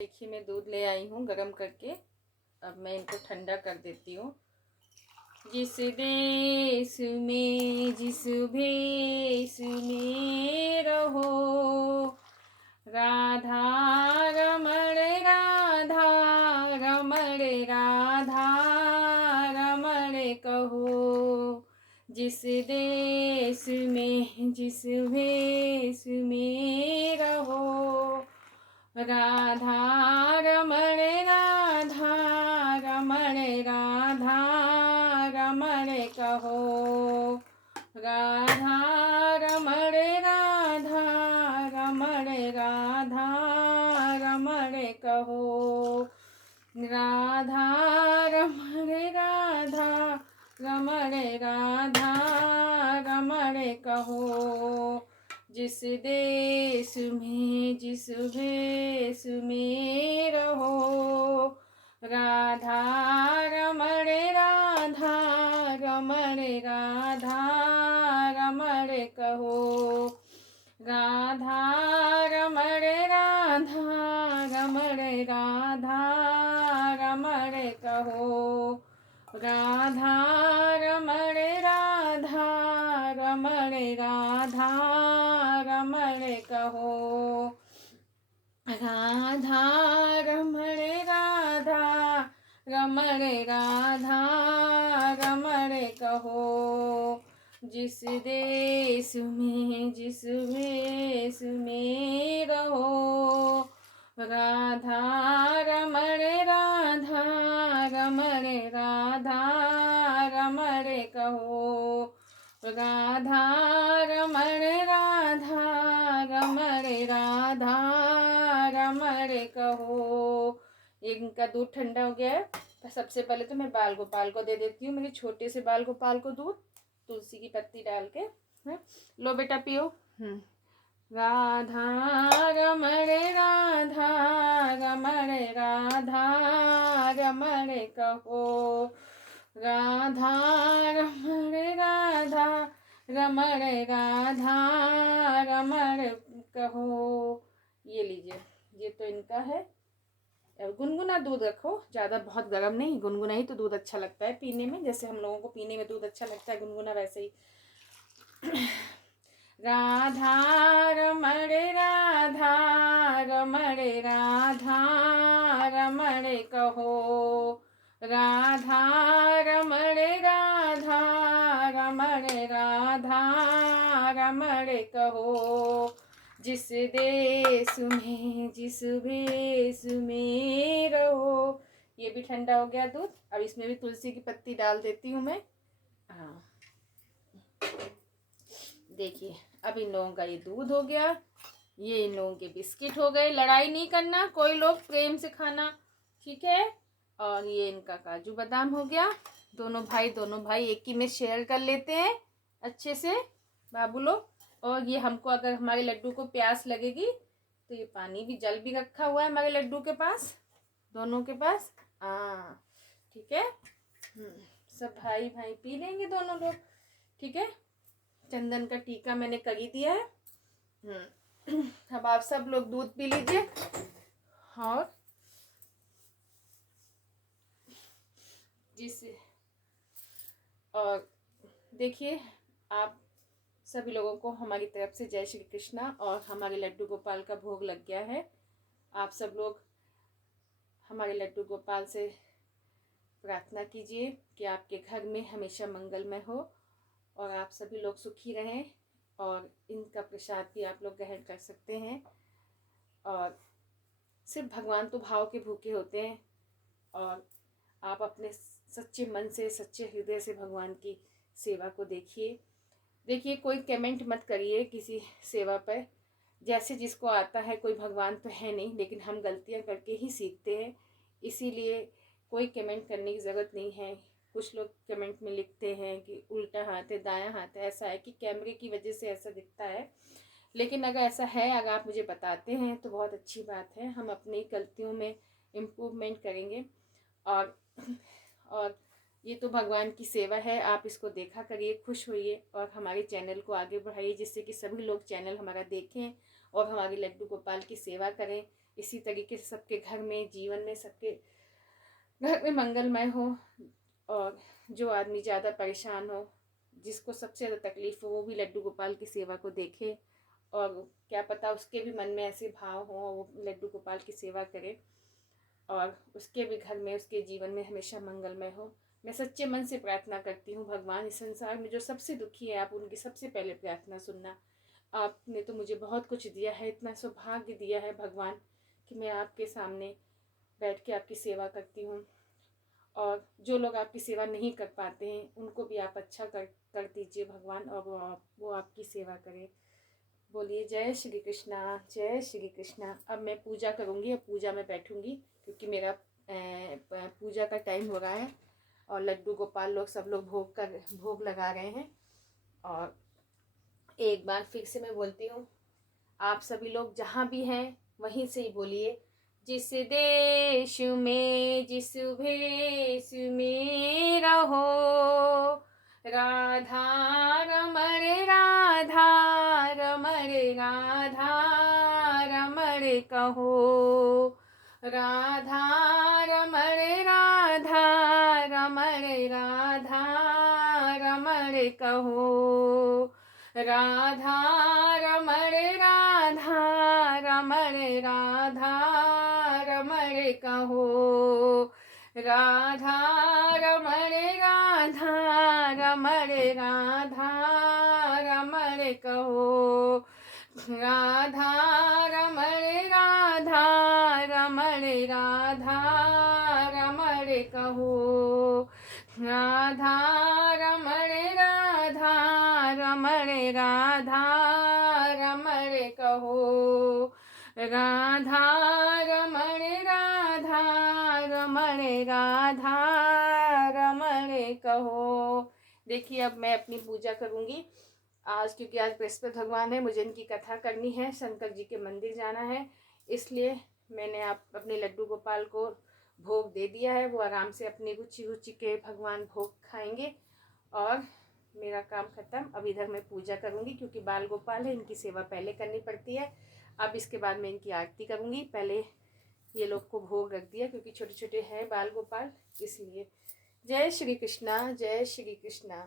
देखिए मैं दूध ले आई हूँ गरम करके। अब मैं इनको ठंडा कर देती हूँ। जिस देश में जिस भेष में रहो, राधा रमण राधा रमण राधा रमण कहो। जिस देश में जिस भेष में रहो, राधा रमण राधा रमण राधा रमण कहो। राधा रमण राधा रमण राधा रमण कहो। राधा रमण राधा रमण राधा रमण कहो। जिस देश में जिस भेष में रहो, राधा रमण राधा रमण राधा रमण कहो। राधा रमण राधा रमण राधा रमण कहो। राधा रमण राधा रमण राधा रमण कहो। राधा रमण राधा रमण राधा रमण कहो। जिस देश में जिस भेष में रहो, राधा रमण राधा रमण राधा रमण कहो। राधा रमण राधा रमण राधा रमण कहो। इनका दूध ठंडा हो गया है, तो सबसे पहले तो मैं बाल गोपाल को दे देती हूँ, मेरे छोटे से बाल गोपाल को दूध तुलसी की पत्ती डाल के। लो बेटा पियो। राधा रमण राधा रमण राधा रमण कहो। राधा रमण राधा रमण राधा रमण कहो। ये लीजिए, ये तो इनका है। गुनगुना दूध रखो, ज़्यादा बहुत गर्म नहीं, गुनगुना ही तो दूध अच्छा लगता है पीने में। जैसे हम लोगों को पीने में दूध अच्छा लगता है गुनगुना, वैसे ही। राधा रमण राधा रमण राधा रमण कहो। राधा रमण राधा रमण राधा रमण कहो। जिस देश में जिस भेष में रहो। ये भी ठंडा हो गया दूध। अब इसमें भी तुलसी की पत्ती डाल देती हूँ मैं। हाँ देखिए, अब इन लोगों का ये दूध हो गया, ये इन लोगों के बिस्किट हो गए। लड़ाई नहीं करना, कोई लोग प्रेम से खाना, ठीक है। और ये इनका काजू बादाम हो गया। दोनों भाई एक ही में शेयर कर लेते हैं अच्छे से बाबू लोग। और ये हमको अगर हमारे लड्डू को प्यास लगेगी तो ये पानी भी जल भी रखा हुआ है हमारे लड्डू के पास, दोनों के पास। हाँ ठीक है। सब भाई भाई पी लेंगे दोनों लोग, ठीक है। चंदन का टीका मैंने कर ही दिया है। अब आप सब लोग दूध पी लीजिए। और और देखिए, आप सभी लोगों को हमारी तरफ से जय श्री कृष्णा। और हमारे लड्डू गोपाल का भोग लग गया है। आप सब लोग हमारे लड्डू गोपाल से प्रार्थना कीजिए कि आपके घर में हमेशा मंगलमय हो और आप सभी लोग सुखी रहें। और इनका प्रसाद भी आप लोग ग्रहण कर सकते हैं। और सिर्फ भगवान तो भाव के भूखे होते हैं, और आप अपने सच्चे मन से सच्चे हृदय से भगवान की सेवा को देखिए। कोई कमेंट मत करिए किसी सेवा पर, जैसे जिसको आता है। कोई भगवान तो है नहीं, लेकिन हम गलतियां करके ही सीखते हैं, इसीलिए कोई कमेंट करने की ज़रूरत नहीं है। कुछ लोग कमेंट में लिखते हैं कि उल्टा हाथ है दायां हाथ है, ऐसा है कि कैमरे की वजह से ऐसा दिखता है। लेकिन अगर ऐसा है, अगर आप मुझे बताते हैं तो बहुत अच्छी बात है। हम अपनी गलतियों में इम्प्रूवमेंट करेंगे। और ये तो भगवान की सेवा है, आप इसको देखा करिए, खुश होइए और हमारे चैनल को आगे बढ़ाइए, जिससे कि सभी लोग चैनल हमारा देखें और हमारे लड्डू गोपाल की सेवा करें। इसी तरीके से सबके घर में, जीवन में, सबके घर में मंगलमय हो। और जो आदमी ज़्यादा परेशान हो, जिसको सबसे ज़्यादा तकलीफ़ हो, वो भी लड्डू गोपाल की सेवा को देखे, और क्या पता उसके भी मन में ऐसे भाव हों, वो लड्डू गोपाल की सेवा करे और उसके भी घर में, उसके जीवन में हमेशा मंगलमय हो। मैं सच्चे मन से प्रार्थना करती हूँ, भगवान इस संसार में जो सबसे दुखी है, आप उनकी सबसे पहले प्रार्थना सुनना। आपने तो मुझे बहुत कुछ दिया है, इतना सौभाग्य दिया है भगवान कि मैं आपके सामने बैठ के आपकी सेवा करती हूँ। और जो लोग आपकी सेवा नहीं कर पाते हैं, उनको भी आप अच्छा कर दीजिए भगवान, और वो आपकी सेवा करें। बोलिए जय श्री कृष्णा, जय श्री कृष्णा। अब मैं पूजा करूँगी, अब पूजा में बैठूँगी, क्योंकि मेरा पूजा का टाइम हो रहा है और लड्डू गोपाल लोग सब लोग भोग लगा रहे हैं। और एक बार फिर से मैं बोलती हूँ, आप सभी लोग जहाँ भी हैं वहीं से ही बोलिए, जिस देश में जिस भेष में रहो, राधा रमण राधा रमण राधा रमण कहो, राधा रमण राधा रमण राधा रमण कहो, राधा रमण राधा रमण राधा रमण कहो, राधा रमण राधा रमण राधा रमण कहो, राधा रमण राधा रमण राधा रमण कहो, राधा रमण राधा रमण राधा रमण कहो, राधा रमण राधा रमण राधा रमण कहो। देखिए अब मैं अपनी पूजा करूँगी आज, क्योंकि आज बृहस्पति भगवान है, मुझे इनकी कथा करनी है, शंकर जी के मंदिर जाना है, इसलिए मैंने आप अपने लड्डू गोपाल को भोग दे दिया है। वो आराम से अपनी रुचि रुचि के भगवान भोग खाएंगे और मेरा काम ख़त्म। अब इधर मैं पूजा करूँगी, क्योंकि बाल गोपाल है, इनकी सेवा पहले करनी पड़ती है। अब इसके बाद मैं इनकी आरती करूँगी। पहले ये लोग को भोग रख दिया, क्योंकि छोटे छोटे हैं बाल गोपाल, इसलिए। जय श्री कृष्णा, जय श्री कृष्णा।